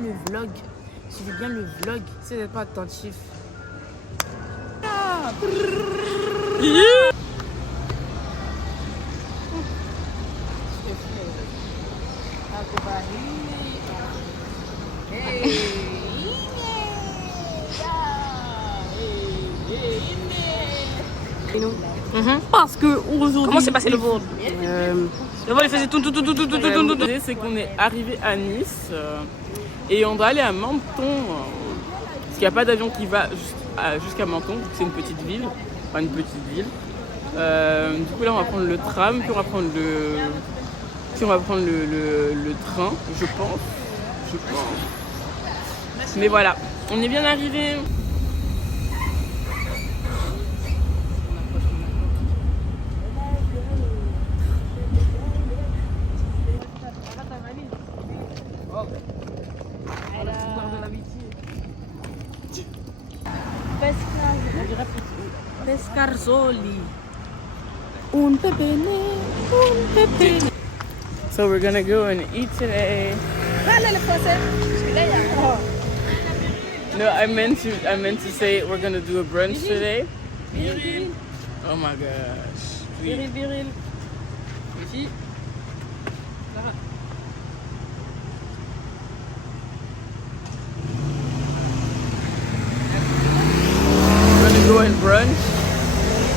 le vlog. Suivez bien le vlog. Si vous n'êtes pas attentif. Parce que aujourd'hui. Comment s'est passé le vol? Le vol il faisait tout. C'est qu'on est arrivé à Nice et on doit aller à Menton. Parce qu'il n'y a pas d'avion qui va jusqu'à Menton, c'est une petite ville. Enfin, une petite ville. Du coup, là, on va prendre le tram, puis on va prendre le train, je pense. Mais voilà, on est bien arrivé. Pescarzoli. Un pepene. So we're gonna go and eat today. No, I meant to say we're gonna do a brunch today. Oh my gosh. Viril. Ici. We're gonna go and brunch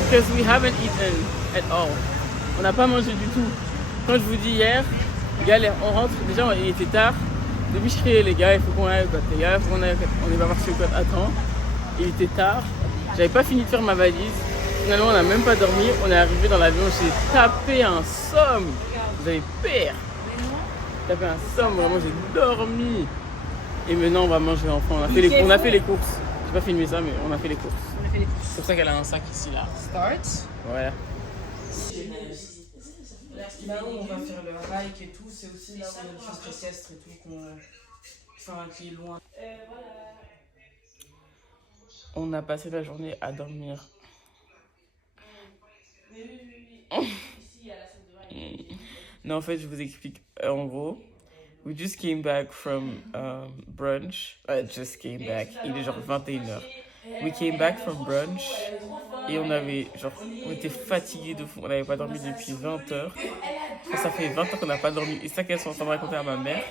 because we haven't eaten at all. On n'a pas mangé du tout. Quand je vous dis hier, galère, on rentre, déjà il était tard. Depuis je criais les gars, il faut qu'on aille au côté, les gars, il faut qu'on aille au côté. On est pas parti au côté à temps. Il était tard. J'avais pas fini de faire ma valise. Finalement, on n'a même pas dormi. On est arrivé dans l'avion, j'ai tapé un somme. Vous avez peur. J'ai tapé un somme, vraiment, j'ai dormi. Et maintenant, on va manger enfin. On a fait les courses. J'ai pas filmé ça, mais on a fait les courses. C'est pour ça qu'elle a un sac ici, là. Start. Voilà. Là où on va faire le hike et tout, c'est aussi là où il y a le centre équestre et tout, qui est loin. On a passé la journée à dormir. Non, en fait, je vous explique. En gros, we just came back from brunch. Just came back. Il est genre 21h. We came back from brunch. Et on était fatigués de fou. On n'avait pas dormi depuis 20h. Ça fait 20 ans qu'on n'a pas dormi. Et ça qu'elles sont en train de raconter à ma mère.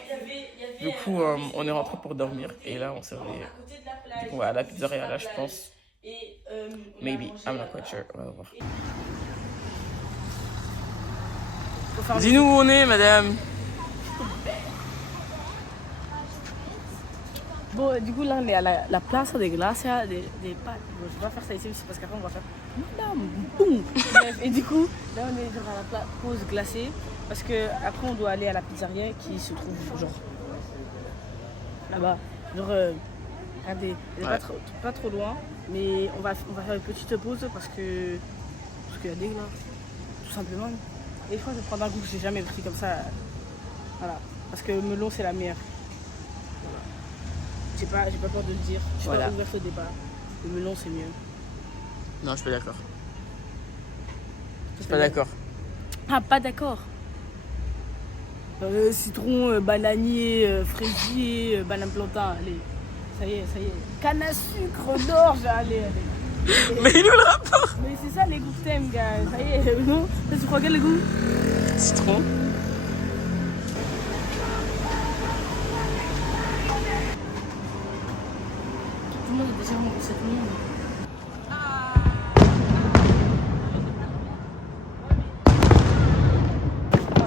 Du coup, on est rentré pour dormir. Et là, on s'est réveillé. Du coup, on va à la pizzeria là, je pense. Maybe. I'm not quite sure. On va voir. Dis-nous où on est, madame. Bon, du coup, là, on est à la place des glaces, des pâtes. Bon, je vais pas faire ça ici, parce qu'après, on va faire madame, boum. Bref, et du coup, là, on est genre à la pause glacée, parce qu'après, on doit aller à la pizzeria qui se trouve, genre, là-bas. Genre, regardez, elle est pas trop loin, mais on va faire une petite pause parce qu'il y a des glaces, tout simplement. Et je crois que je vais prendre un goût que j'ai jamais pris comme ça. Voilà, parce que le melon, c'est la meilleure. J'ai pas peur de le dire. Je suis pas ouverte au débat. Le melon, c'est mieux. Non, je suis pas d'accord. Je suis pas d'accord. Ah, pas d'accord. Citron, bananier, fraisier, banane plantain, allez. Ça y est. Canne à sucre, d'orge, allez. Mais il est où le rapport? Mais c'est ça les goûts que t'aimes, gars. Ça y est, non? Tu crois quel goût? Citron. Tout le monde est déjà mon cette nuit.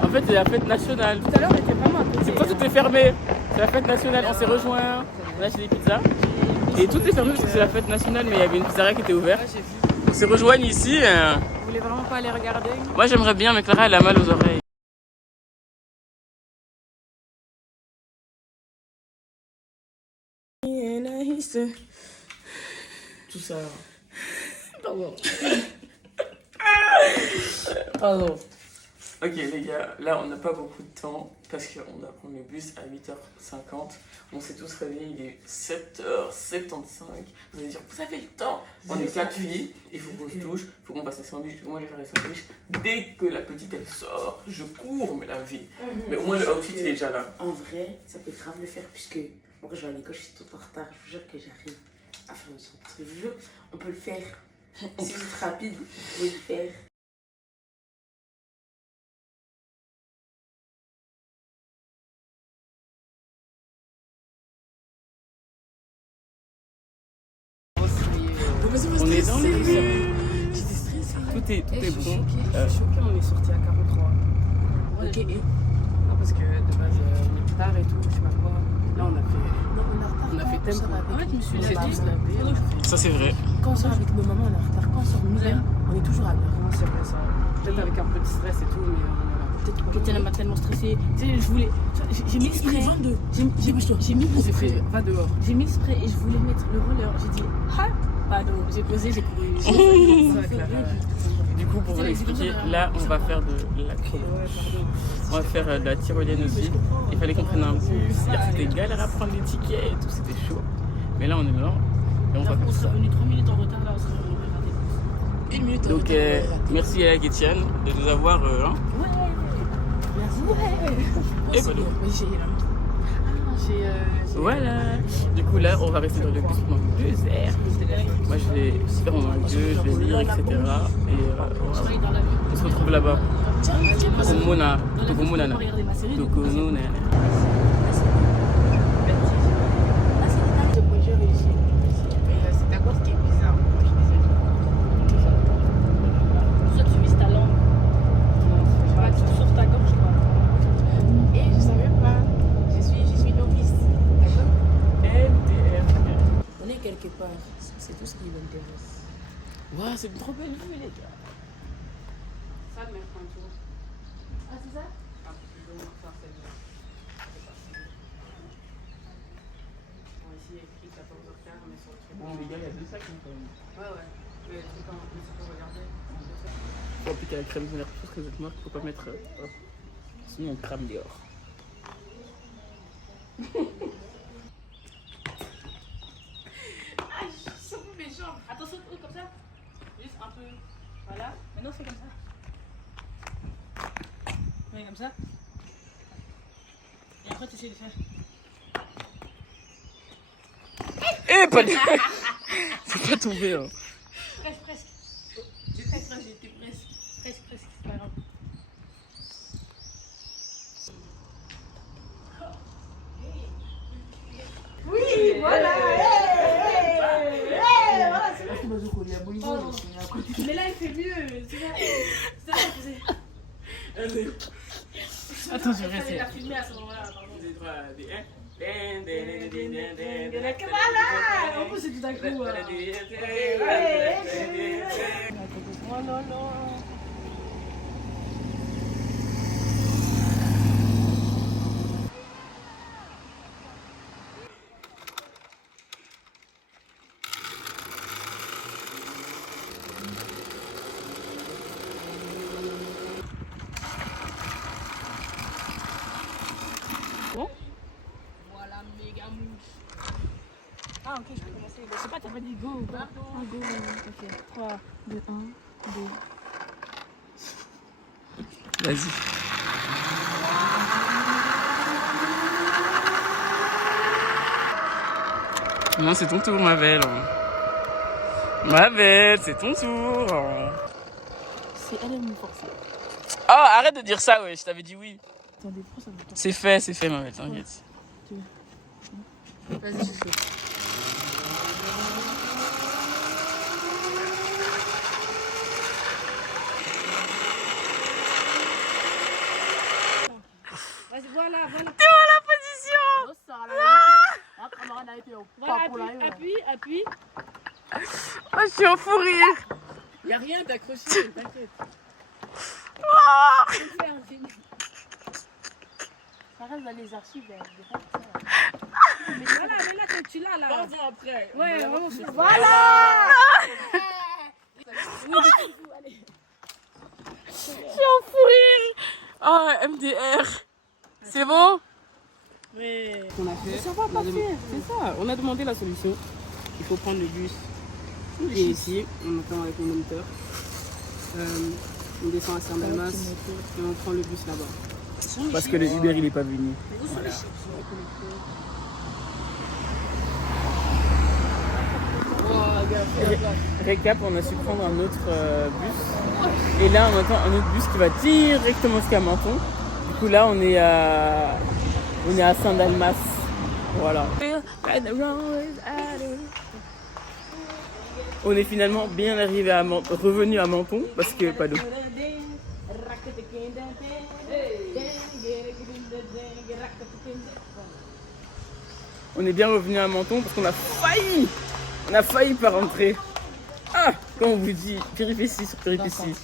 En fait, c'est la fête nationale. Tout à l'heure, on était vraiment à côté. C'est pour ça que tout est fermé. C'est la fête nationale. On s'est rejoints. On a acheté des pizzas. Et tout est fermé parce que c'est la fête nationale, mais il y avait une pizzeria qui était ouverte. Ouais, j'ai vu. On s'est rejoints ici. Vous voulez vraiment pas aller regarder? Moi, j'aimerais bien, mais Clara, elle a mal aux oreilles. Tout ça. Pardon. Ok les gars, là on n'a pas beaucoup de temps parce qu'on doit prendre le bus à 8h50. On s'est tous réveillés, il est 7h75. Vous allez dire, vous avez le temps. On est 4 filles, il faut qu'on se touche, il faut qu'on passe les sandwichs. Moi je vais faire les sandwichs. Dès que la petite elle sort, je cours, mais la vie. Mais au moins le outfit il est déjà là. En vrai, ça peut grave le faire puisque Moi, quand je vais à l'école, je suis tout en retard. Je vous jure que j'arrive à faire une chose. Parce que je vous jure, on peut le faire. Si vous êtes rapide, vous pouvez le faire. On est dans les rues. Tout est bon. Je suis choquée, on est sorti à 43. Ok, et Non, parce que de base, on est tard et tout, je sais pas quoi. Là, on a fait tempo. Ouais, je me suis C'est lavé. tous lavé. Ça, c'est vrai. Quand on sort avec nos mamans, on est en retard. Quand on sort nous-mêmes, on est toujours à l'heure. Non, c'est vrai ça. Peut-être avec un peu de stress et tout, mais on est là. Peut-être m'a tellement stressée. Tu sais, je voulais. J'ai mis exprès. J'ai mis J'ai fait, exprès. va dehors. J'ai mis exprès et je voulais mettre le roller. J'ai dit, ah, pardon. J'ai posé, j'ai couru. Du coup, pour vous expliquer, là, on va faire de l'acro. On va faire de la tyrolienne aussi. Il fallait qu'on prenne un bus. Hier, c'était galère à prendre les tickets et tout, c'était chaud. Mais là, on est là et on va faire On ça. serait venu 3 minutes en retard là, on serait raté. 1 minute en Donc, retard. merci à Etienne de nous avoir. Hein. Ouais. Merci. Et voilà. Voilà. Du coup, là, on va rester dans le bus pendant 2 heures. Moi, je vais faire mon McDo, je vais lire, etc. Et voilà. On se retrouve là-bas. Tokomona. Tokomonana. Tokomonana. C'est ta gorge qui est bizarre. Je suis désolée. Soit tu vises ta langue, tu sur ta gorge quoi. Et je savais pas. Je suis novice. D'accord? MDR. On est quelque part, c'est tout ce qui m'intéresse. Waouh, c'est une trop belle vue, les gars. Ça, de mettre un tour. Ah c'est ça? Ah, je vais faire celle-là. Bon, ici, il y a écrit 14h15, mais sur le truc. Bon, les gars, il y a 2 sacs quand même. Ouais. Mais le truc en plus, tu peux regarder. Faut appliquer la crème solaire parce que vous êtes mort, faut pas mettre. Sinon, on crame dehors. Ah, je sens mes jambes. Attention, comme ça. Juste un peu. Voilà. Maintenant, fais comme ça. Oui, comme ça. Et après, tu essaies de faire. Eh, pas de. Faut pas tomber, hein. Presque. J'étais presque. Presque, c'est pas grave. Oui, voilà. Mais là, il fait mieux. C'est ça, c'est ça. Attends, je vais Il essayer. a filmé à ce moment-là, pardon. Voilà. En plus, c'est tout à coup. Oh là là. Voilà, méga mouche. Ah, ok, je peux commencer. Je sais pas, t'as pas dit go ou pas? Ah, go, ok. 3, 2, 1, 2. Vas-y. Non, c'est ton tour, ma belle. Ma belle, c'est ton tour. C'est elle, elle me forçait. Oh, arrête de dire ça, ouais, je t'avais dit oui. Attendez, pourquoi ça me pas? C'est fait, ma belle, t'inquiète. Vas-y, je suis chaud. Vas-y, voilà. T'es où la position? Voilà, appuie. Oh, je suis en fou rire. Y'a rien d'accroché, t'inquiète. Oh. Ça reste dans les archives, mais voilà, mais là, quand tu l'as, là. Pardon après. Ouais, vraiment, Voilà. Je suis en fou rire. Oh, MDR. C'est bon? Ouais. On a fait. C'est ça. On a demandé la solution. Il faut prendre le bus. Et ici, on attend avec le moniteur. On descend à Saint-Dalmas et on prend le bus là-bas. Parce que le Uber il est pas venu. Voilà. Récap, on a su prendre un autre bus. Et là, on attend un autre bus qui va directement jusqu'à Menton. Du coup, là, on est à Saint-Dalmas. Voilà. On est finalement bien arrivé revenu à Menton parce que pas d'eau. On est bien revenu à Menton parce qu'on a failli. On a failli pas rentrer. Ah, comme on vous dit, péripéties sur péripéties.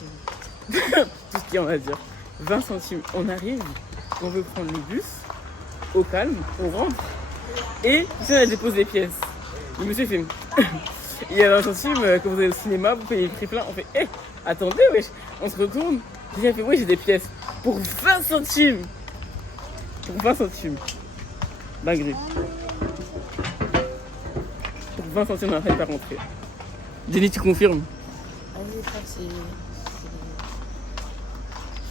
Tout ce qu'il y en a à dire. 20 centimes. On arrive, on veut prendre le bus, au calme, on rentre. Et ici, on dépose des pièces. Le monsieur fait il y a 20 centimes, quand vous allez au cinéma, vous payez le prix plein. On fait attendez, wesh. On se retourne. Il fait oui, j'ai des pièces. Pour 20 centimes. Pour 20 centimes. Dinguerie. Pour 20 centimes, on a failli pas rentrer. Jenny, tu confirmes? Ah oui, frère,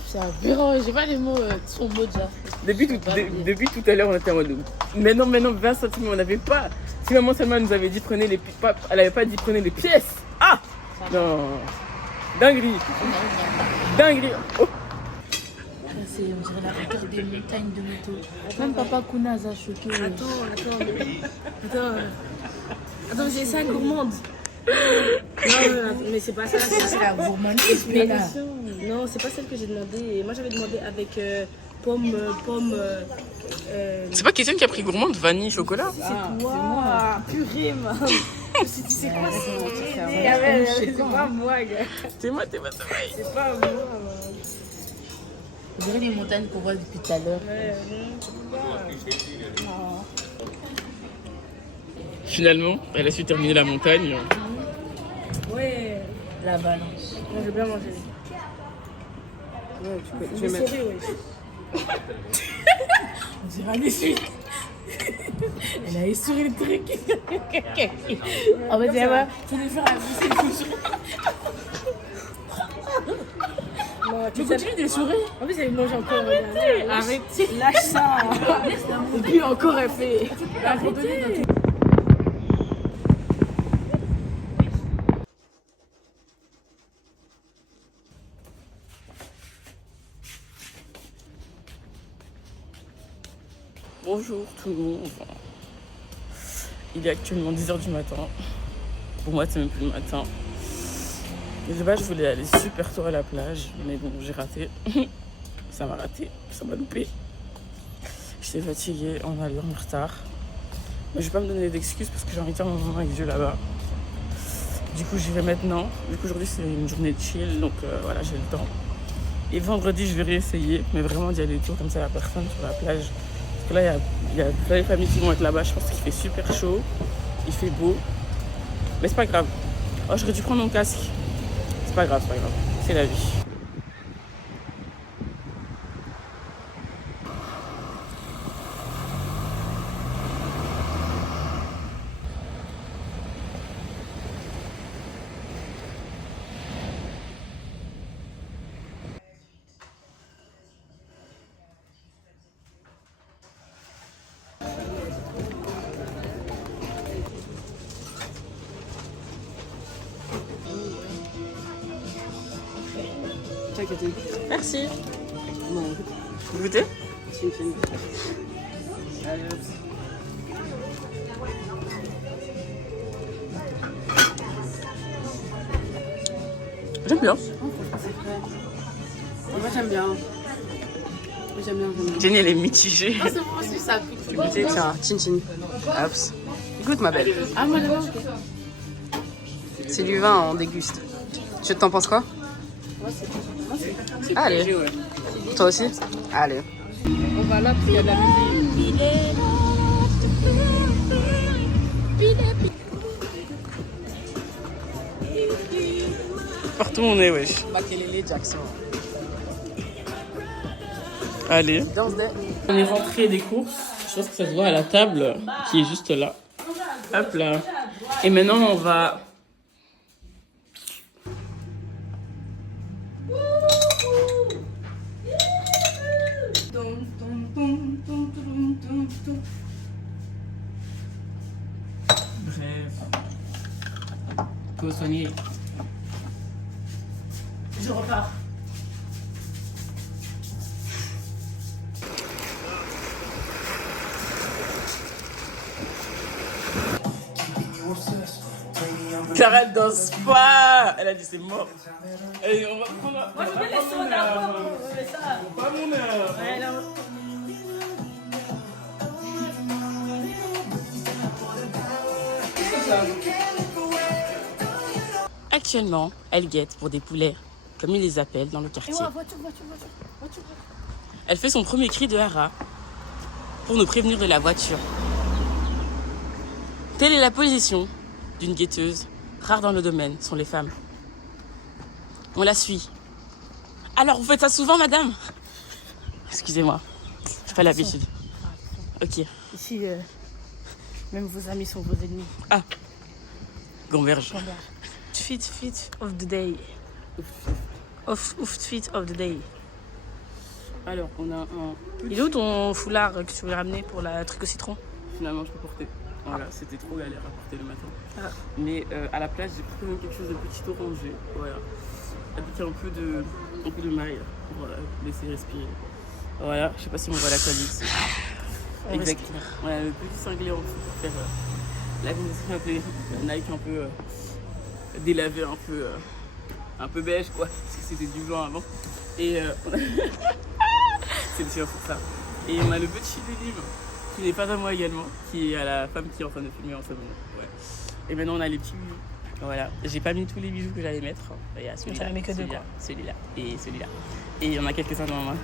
c'est aberrant, j'ai pas les mots, son mot déjà. Depuis tout à l'heure, on était en mode. Mais non, 20 centimes, on n'avait pas. Si maman seulement nous avait dit prenez les pièces, elle n'avait pas dit prenez les pièces. Ah non. Dinguerie. Dinguerie. Oh. On dirait la hauteur des montagnes de moto. Même Papa Kounaz a choqué. Attends, j'ai ça gourmande. Non, mais c'est pas ça. C'est la gourmandise, mais là. Non, c'est pas celle que j'ai demandé. Moi, j'avais demandé avec pomme. C'est pas Kétienne qui a pris gourmande, vanille, chocolat? C'est toi. Purée, man. Je me suis dit, c'est quoi ça? C'est pas moi, gars. C'est moi. C'est pas moi, man. On dirait les montagnes qu'on voit depuis tout à l'heure. Finalement, elle a su terminer la montagne. Ouais. La balance. Moi, j'ai bien mangé. Ouais, Je vais mettre. On dirait des suites. Elle a essuré le truc. En fait, elle va tout les faire avancer le couche. Tu continues de sourire. En plus, elle mange encore. Arrêtez. Lâche ça. Et puis encore, elle fait. Arrêtez. Bonjour tout le monde. Il est actuellement 10h du matin. Pour moi, c'est même plus le matin. Et de base, je voulais aller super tôt à la plage, mais bon, j'ai raté. Ça m'a raté, ça m'a loupé. J'étais fatiguée, on allait en retard. Mais je vais pas me donner d'excuses parce que j'ai envie de faire mon moment avec Dieu là-bas. Du coup, j'y vais maintenant. Du coup, aujourd'hui, c'est une journée de chill, donc voilà, j'ai le temps. Et vendredi, je vais réessayer, mais vraiment d'y aller tôt, comme ça, il n'y a personne sur la plage. Parce que là, il y a plein de familles qui vont être là-bas. Je pense qu'il fait super chaud, il fait beau. Mais c'est pas grave. Oh, j'aurais dû prendre mon casque. C'est pas grave, c'est la vie. Merci. Vous goûtez? J'aime bien. Moi, j'aime bien. Jenny, elle est mitigée. Ah, c'est bon aussi, ça pique. Tu goûter? Tiens, chin chin. Hops. Goûte ma belle. Ah, moi, non. C'est du vin, on déguste. Tu t'en penses quoi? Allez. Toi aussi? Allez. On va là parce qu'il y a de la musique. Partout où on est, wesh. Makelele Jackson. Allez. Danse des... On est rentré des courses. Je pense que ça se voit à la table qui est juste là. Hop là. Et maintenant, on va... Bref. Faut soigner. Je repars. Car elle danse pas. Elle a dit c'est mort. Allez, on va prendre. Moi, je veux les sodas. On veut ça. Pas mon heure. Ouais, non. Actuellement, elle guette pour des poulets, comme ils les appellent dans le Et quartier. ouais, voiture. Elle fait son premier cri de hara pour nous prévenir de la voiture. Telle est la position d'une guetteuse. Rare dans le domaine sont les femmes. On la suit. Alors, vous faites ça souvent, madame? Excusez-moi, j'ai pas l'habitude. Ok, Ici, même vos amis sont vos ennemis. gamberge. Fit of the day. Fit of the day. Alors, on a un Il est où ton foulard que tu voulais ramener pour la truc au citron? finalement je peux porter. Voilà, c'était trop galère à porter le matin. Ah. Mais à la place, j'ai pris quand même quelque chose de petit orangé. Voilà. Avec un peu de maille. Voilà, laisser respirer. Voilà, je sais pas si on voit la qualité. On Exact. respire. Voilà, le petit cinglé en dessous pour faire la condition un peu Nike un peu délavé, un peu beige quoi. Parce que c'était du blanc avant. Et c'est sûr pour ça. Et on a le petit livre qui n'est pas à moi également, qui est à la femme qui est en train de filmer en ce moment. Ouais. Et maintenant on a les petits bijoux. Voilà, j'ai pas mis tous les bijoux que j'allais mettre. Il y a celui-là, J'en ai mis que deux, celui-là, quoi. celui-là et celui-là. Et il y en a quelques-uns dans ma main.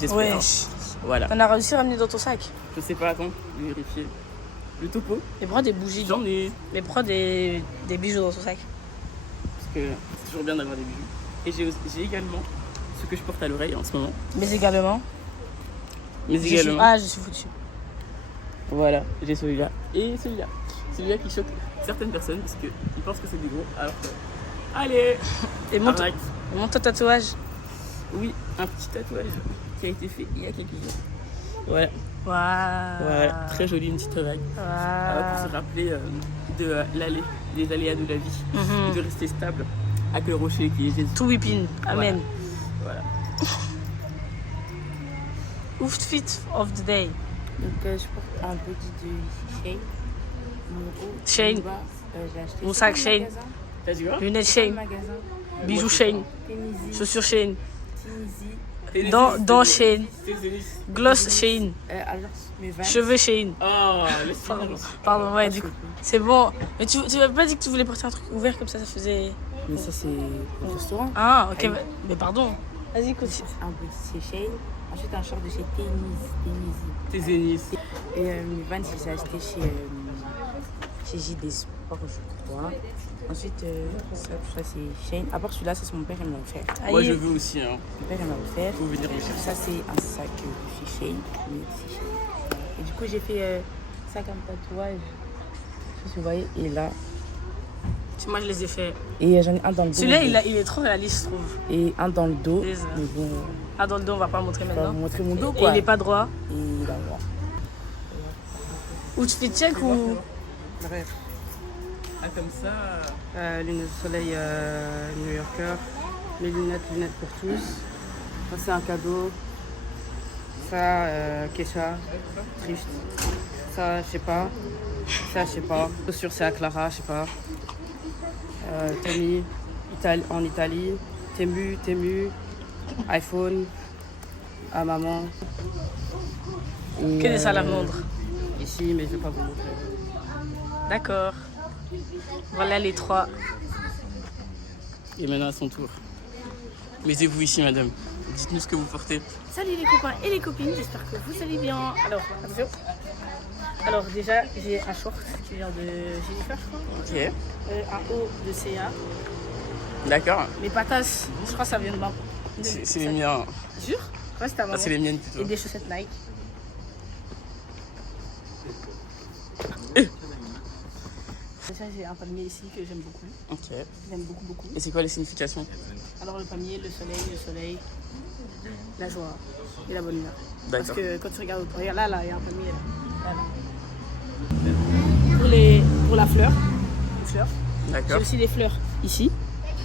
J'espère. Wesh. Voilà. T'en as réussi à ramener dans ton sac? Je sais pas, attends, je vais vérifier. Le topo, Mais pourquoi des bougies? j'en ai. Mais pourquoi des bijoux dans ton sac? Parce que c'est toujours bien d'avoir des bijoux. Et j'ai également ce que je porte à l'oreille en ce moment. Mais également. Mais également. Je suis foutu. Voilà, j'ai celui-là et celui-là. Celui-là qui choque certaines personnes parce qu'ils pensent que c'est des gros alors que. Allez! Et montre Arnaque. ton tatouage. Oui, un petit tatouage qui a été fait il y a quelques jours. Voilà, Waouh. voilà, très joli, une petite vague. Pour se rappeler des aléas de la vie et de rester stable avec le rocher qui est Jésus. Tout whipping. Amen. Voilà. Outfit of the day. Donc je porte un body de Shane. Shane. J'ai acheté Mon sac Shane. T'as dit quoi? Lunettes au Shane. magasin. Bijoux Shane. Tunisie. Chaussures Shane. Tunisie. Dents Shane. C'est Zénith. Gloss Shane. Alors mes vins. Cheveux Shane. Oh, laisse-moi. Pardon, ouais, du coup. C'est bon. Mais tu m'as pas dit que tu voulais porter un truc ouvert comme ça faisait. Mais ça c'est pour le restaurant. Ah, ok. Mais pardon. Vas-y, continue. Un body chez Shane. Ensuite un short de chez Tunisie. T'es Zénith. Et mes vans j'ai acheté chez JD Sport je crois. Ensuite ça c'est Shane. À part celui-là, ça c'est mon père qui m'a offert. Moi je veux aussi. Hein. Mon père il m'a offert. Faut venir me chercher. Ça c'est un sac de chez Shane. Mais c'est Shane. Et du coup j'ai fait sac en tatouage. Je sais pas si vous voyez. Et là. Moi, je les ai fait. Et j'en ai un dans le dos. Celui-là, il est trop réaliste, je trouve. Et un dans le dos. Désolé. Mais bon, Ah, dans le dos, on va pas montrer je vais maintenant. vous montrer mon dos Et quoi. il est pas droit. Et il a droit. Outfit check ou. Ah, comme ça. Lunettes de soleil New Yorker, mes lunettes pour tous. Ça c'est un cadeau. Ça, Kesha, Thrift. Ça, je sais pas. Ça, je sais pas. Chaussures, c'est à Clara, je sais pas. Tommy, en Italie. Temu, iPhone, à maman. Et, Que des salamandres. Ici, mais je vais pas vous montrer. D'accord. Voilà les trois. Et maintenant à son tour. Mettez-vous ici, madame. Dites-nous ce que vous portez. Salut les copains et les copines, j'espère que vous allez bien. Alors, attention. Alors déjà, j'ai un short qui vient de Jennifer, je crois. Ok. Un haut de CA. D'accord. Mes patas, je crois que ça vient de maman. C'est les miens. Jure? Ouais, c'est ta maman. Ah, c'est les miennes Et plutôt. des chaussettes Nike. Déjà, j'ai un palmier ici que j'aime beaucoup. Ok. J'aime beaucoup, beaucoup. Et c'est quoi les significations? Alors le palmier, le soleil, la joie et la bonne humeur. Parce D'accord. que quand tu regardes, regarde là, il y a un palmier. Là. Pour la fleur, une fleur. J'ai D'accord. aussi des fleurs ici,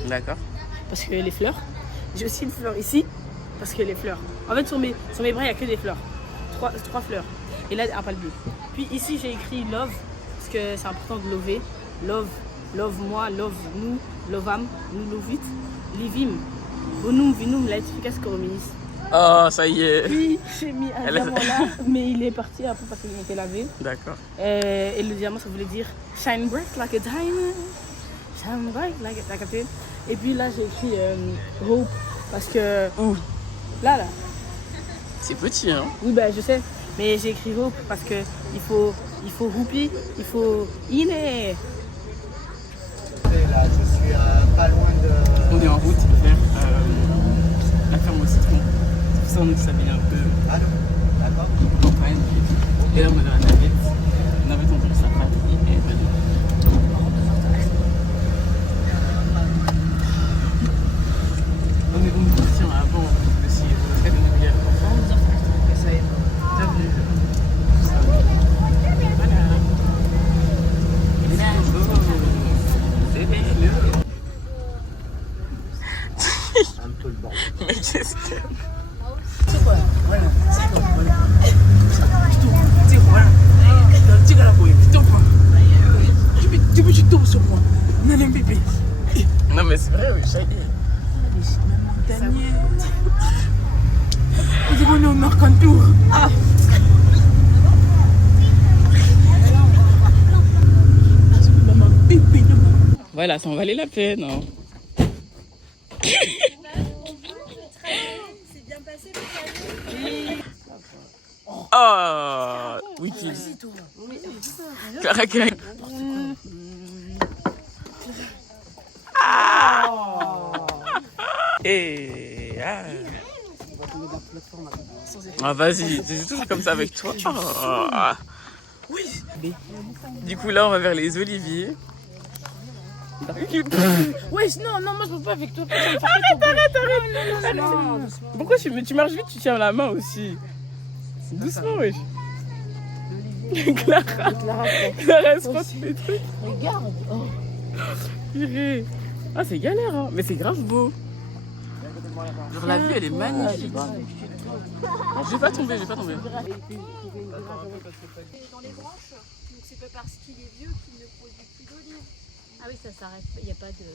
D'accord. parce que les fleurs. J'ai aussi une fleur ici, parce que les fleurs. En fait, sur mes bras, il n'y a que des fleurs. Trois fleurs. Et là, un palmier. Puis ici, j'ai écrit love, parce que c'est important de lover. Love, love moi, love nous, lovam, nous lovit, livim, bonum, vinum, laetificas corominis. Oh, ça y est. Puis j'ai mis un Elle a- diamant là, mais il est parti après parce qu'il était lavé. D'accord. Et le diamant, ça voulait dire shine bright like a diamond, shine bright like a diamond. Et puis là, j'ai écrit hope parce que Ouh, là, c'est petit, hein. oui, ben je sais, mais j'ai écrit hope parce que il faut roupi, il faut iné. Là, je suis pas loin de. On est en route vers la ferme au citron. C'est pour ça qu'on s'habille un peu Ah, d'accord. campagne. Et là, on est dans la navette. La navette, on dirait sa patrie. Et elle est belle. On est donc conscient avant aussi de la fête de Noël. Ça y est, bienvenue. Voilà. C'est belle. Un peu le bordel. Mais qu'est-ce que... Non mais c'est vrai, oui, ça y est. Voilà, ça en valait la peine. Hein. Oh, Wiki. Caracal. Et ah, vas-y, c'est toujours comme ça avec toi. Oui. Du coup là, on va vers les oliviers. Ouais, non, moi je peux pas avec toi. Arrête. Pourquoi tu marches vite, tu tiens la main aussi. Doucement, wesh. Clara, elle se frotte les trucs. Regarde. Oh. Purée. Ah, c'est galère, hein. Mais c'est grave beau. Genre, la vue, elle est magnifique. Je vais pas tomber. Dans les branches, donc c'est pas parce qu'il est vieux qu'il ne produit plus d'olives. Ah oui, ça s'arrête, il n'y a pas de...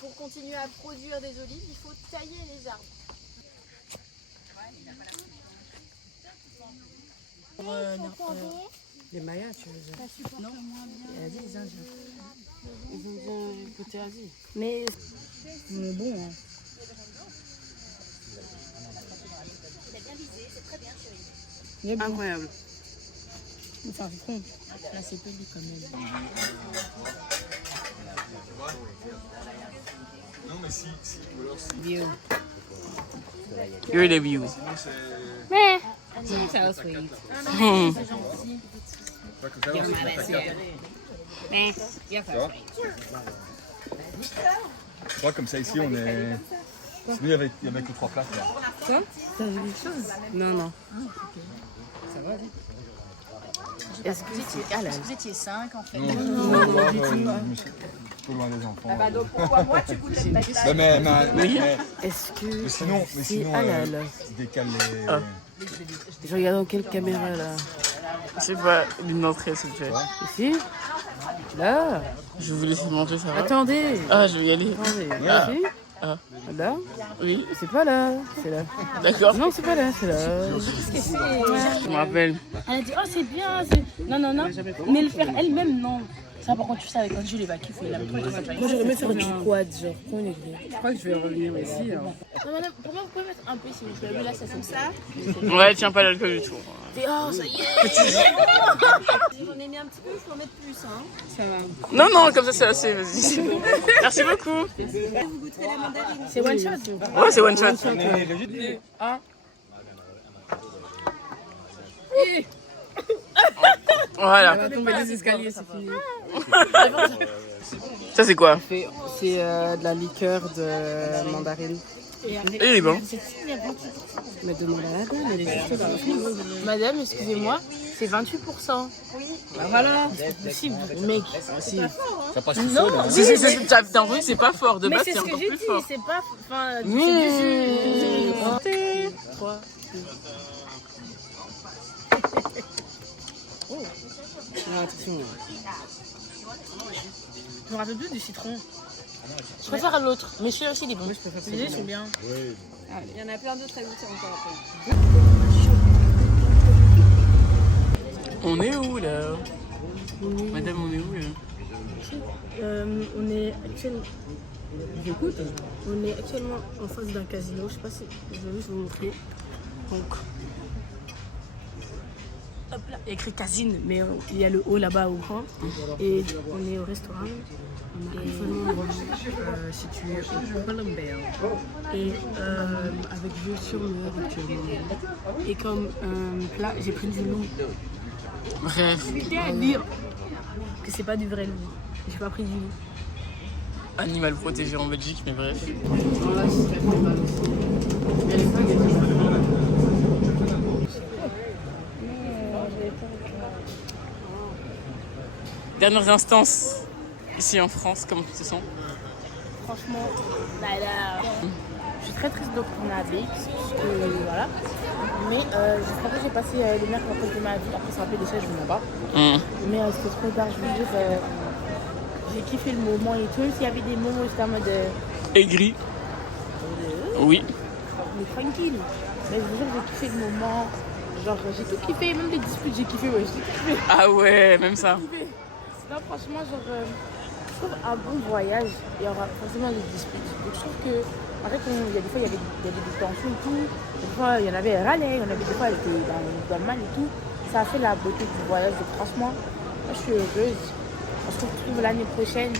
Pour continuer à produire des olives, il faut tailler les arbres. Les Mayas, tu veux dire? Non, elle a dit les Indiens. Ils ont dit côté Asie. Mais bon. Hein. Il est bon. Incroyable. C'est un citron. Là, c'est poli quand même. View. You're the view. So sweet. Tu vois, comme ça ici, on est. Sinon, il y avait que 3 places là. T'as vu quelque chose? Non. Est-ce que c'est halal? Vous étiez 5 en fait. Non, je suis peu loin des enfants. Bah donc pourquoi moi tu goûtes la taille? Mais Est-ce que sinon, c'est halal? décale les. Ah. Je regarde dans quelle caméra là? Je sais pas, une entrée, s'il te plaît. Ici? Là? Je vous laisse manger, ça va? Attendez! Ah, je vais y aller. Attendez. Ici? Ah. Là? Oui, C'est pas là, c'est là. d'accord. Non, c'est pas là, c'est là. Je me rappelle. Elle a dit, oh c'est bien. Non. Mais le faire elle-même, non. Ça, par contre, tu sais, avec Angie, il va kiffer. Il a trop de Moi, j'aurais aimé faire du quad, genre. Comment on écrit? Je crois que je vais revenir ici. Non, madame, pour moi, vous pouvez mettre un peu s'il vous plaît. Mais là, ça comme ça. Ouais, tiens pas l'alcool du tout. Oh, ça y est. J'en ai mis un petit peu, il faut en mettre plus. Hein. Non, comme ça, c'est assez, vas-y. Merci beaucoup. Vous goûterez la mandarine. C'est one shot. Ouais, c'est one shot. Voilà. On va tomber les escaliers, c'est fini. Ça, c'est quoi? C'est de la liqueur de mandarine. Il est bon. Mais demande à la dame, elle est juste dans le film. Madame, excusez-moi, c'est 28%. Bah voilà. C'est possible, mec. Ça passe tout Non, seul. Hein. T'as entendu que c'est pas fort. De mais base, c'est c'est ce que encore j'ai plus dit, fort. c'est pas. Enfin, Mais... 3. Non, attention. Je me rappelle plus du citron. Je préfère l'autre, mais celui-là aussi il est bon. Moi, je préfère Les deux sont bien. Oui. Il y en a plein d'autres à goûter encore après. On est où là? Madame, on est où là? On est actuellement. On est actuellement en face d'un casino. Je sais pas si je vais juste vous montrer. Donc, hop là, il y a écrit casino, mais il y a le haut là-bas au grand. Et on est au restaurant. Situé au Columbia. Et, Avec vue sur mer actuellement. et comme plat, j'ai pris du loup. Bref, À dire que c'est pas du vrai loup. J'ai pas pris du loup. animal protégé en Belgique, mais bref. Dernières instances ici en France, comment tu te sens? Franchement, je suis très triste de retourner à BX, parce que voilà. Mais j'espère que j'ai passé les meilleures vacances de ma vie. Après, c'est un peu des choses, je ne sais pas. Mais c'était trop tard, je veux dire. J'ai kiffé le moment et tout. Même s'il y avait des moments où j'étais en mode. Aigri. Oui. Mais tranquille. Mais je veux dire, j'ai kiffé le moment. Genre, j'ai tout kiffé. Même les disputes, j'ai kiffé. Ouais, j'ai tout kiffé. Ah ouais, même ça. Non, franchement, genre, je trouve un bon voyage, il y aura forcément des disputes. Donc, je trouve que, en fait, il y a des fois, il y avait des tensions et tout. Des fois, il y en avait râlé, il y en avait des fois, elle était dans le mal et tout. Ça a fait la beauté du voyage. Donc, franchement, moi, je suis heureuse. On se retrouve l'année prochaine.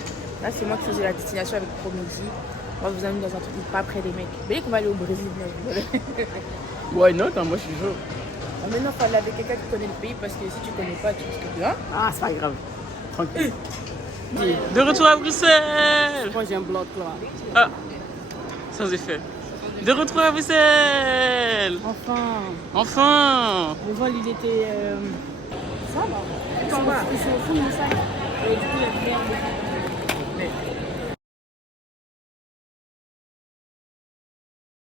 Là, c'est moi qui faisais la destination avec Promoji. On va vous amener dans un truc pas près des mecs. Vous voyez qu'on va aller au Brésil. Why not, hein, moi je suis chaud. Maintenant, il faut aller avec quelqu'un qui connaît le pays parce que si tu connais pas, tu risques de. Hein? Ah, c'est pas grave. Tranquille. De retour à Bruxelles. Moi, j'ai un bloc là. Ah, sans effet. De retour à Bruxelles. Enfin. Le vol, il était. Ça va. Tout en bas. C'est au fond de ça. Et du coup, il y a